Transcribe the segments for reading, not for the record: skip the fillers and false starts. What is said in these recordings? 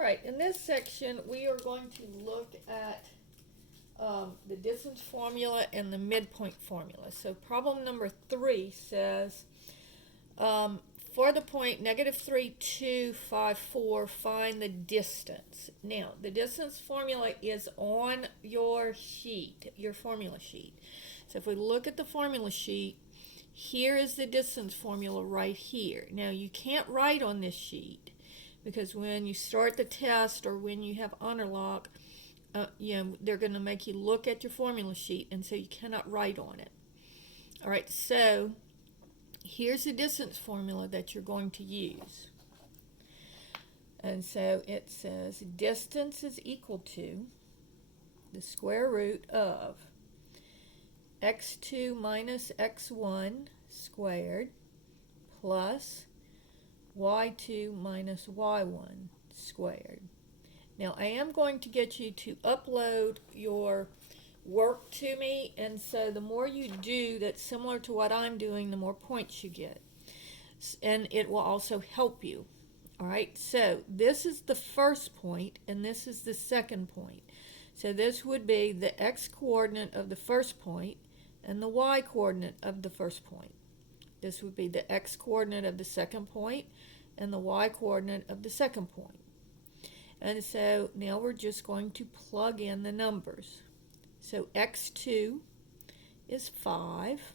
All right, in this section, we are going to look at the distance formula and the midpoint formula. So problem number 3 says, for the point -3, 2, 5, 4, find the distance. Now, the distance formula is on your sheet, your formula sheet. So if we look at the formula sheet, here is the distance formula right here. Now, you can't write on this sheet because when you start the test or when you have honor lock, they're going to make you look at your formula sheet, and so you cannot write on it. All right, so here's the distance formula that you're going to use. And so it says distance is equal to the square root of x2 minus x1 squared plus y2 minus y1 squared. Now, I am going to get you to upload your work to me, and so the more you do that's similar to what I'm doing, the more points you get. And it will also help you. All right, so this is the first point, and this is the second point. So this would be the x-coordinate of the first point and the y-coordinate of the first point. This would be the x-coordinate of the second point and the y-coordinate of the second point. And so now we're just going to plug in the numbers. So x2 is 5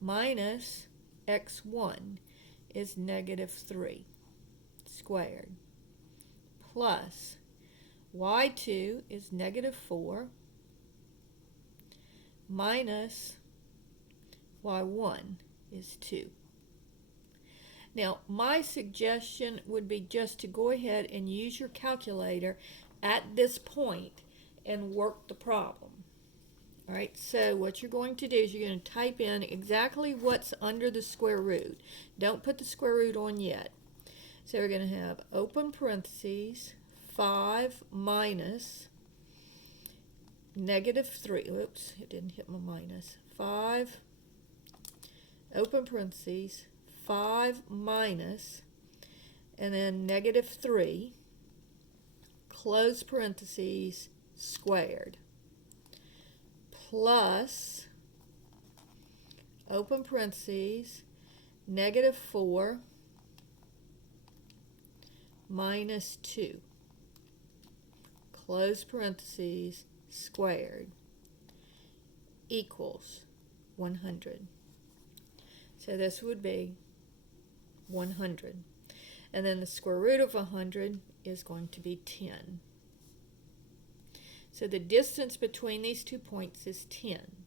minus x1 is -3 squared plus y2 is -4 minus y1 is 2. Now, my suggestion would be just to go ahead and use your calculator at this point and work the problem. All right, so what you're going to do is you're going to type in exactly what's under the square root. Don't put the square root on yet. So we're going to have open parentheses 5 minus -3. Oops, it didn't hit my minus. 5 open parentheses 5 minus, and then -3, close parentheses, squared, plus, open parentheses, -4 minus 2, close parentheses, squared, equals 100. So this would be 100. And then the square root of 100 is going to be 10. So the distance between these 2 points is 10.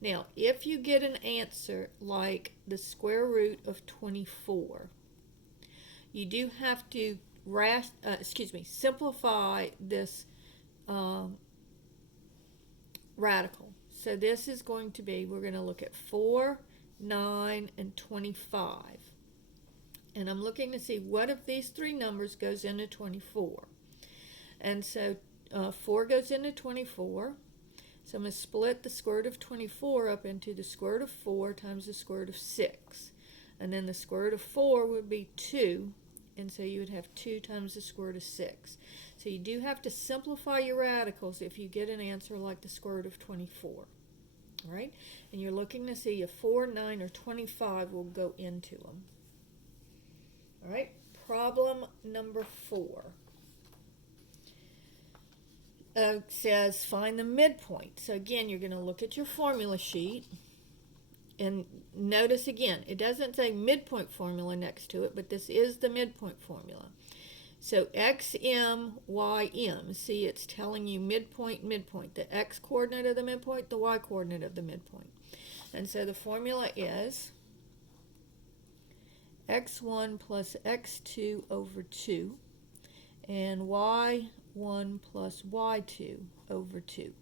Now, if you get an answer like the square root of 24, you do have to simplify this radical. So this is going to be, we're going to look at 4, 9, and 25. And I'm looking to see what of these three numbers goes into 24. And so 4 goes into 24. So I'm going to split the square root of 24 up into the square root of 4 times the square root of 6. And then the square root of 4 would be 2. And so you would have 2 times the square root of 6. So you do have to simplify your radicals if you get an answer like the square root of 24. All right? And you're looking to see if 4, 9, or 25 will go into them. All right, problem number 4 says find the midpoint. So again, you're going to look at your formula sheet, and notice again, it doesn't say midpoint formula next to it, but this is the midpoint formula. So xm, ym, see, it's telling you midpoint, midpoint, the x coordinate of the midpoint, the y coordinate of the midpoint. And so the formula is x1 plus x2 over 2 and y1 plus y2 over 2.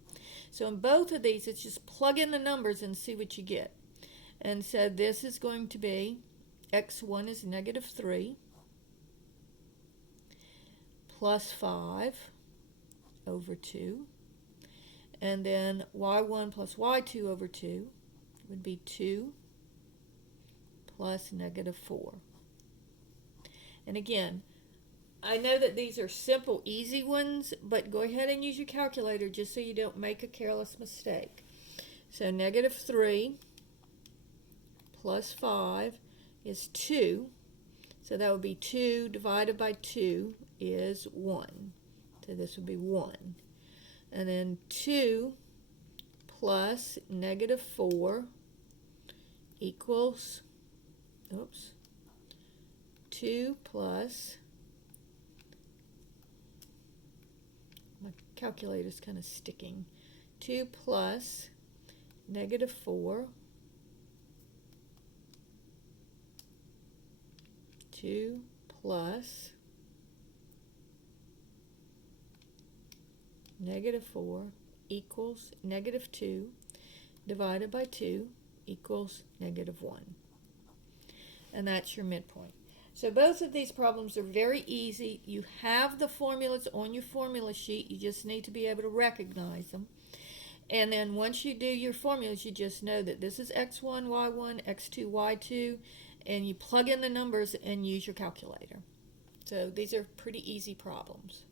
So in both of these, it's just plug in the numbers and see what you get. And so this is going to be x1 is -3 plus 5 over 2. And then y1 plus y2 over 2 would be 2 plus -4. And again, I know that these are simple, easy ones, but go ahead and use your calculator just so you don't make a careless mistake. So negative 3 plus 5 is 2. So that would be 2 divided by 2 is 1. So this would be 1. And then 2 plus negative 4 equals, 2 plus, my calculator's kind of sticking, 2 plus negative 4, 2 plus negative 4 equals negative 2 divided by 2 equals negative 1. And that's your midpoint. So both of these problems are very easy. You have the formulas on your formula sheet. You just need to be able to recognize them. And then once you do your formulas, you just know that this is x1, y1, x2, y2, and you plug in the numbers and use your calculator. So these are pretty easy problems.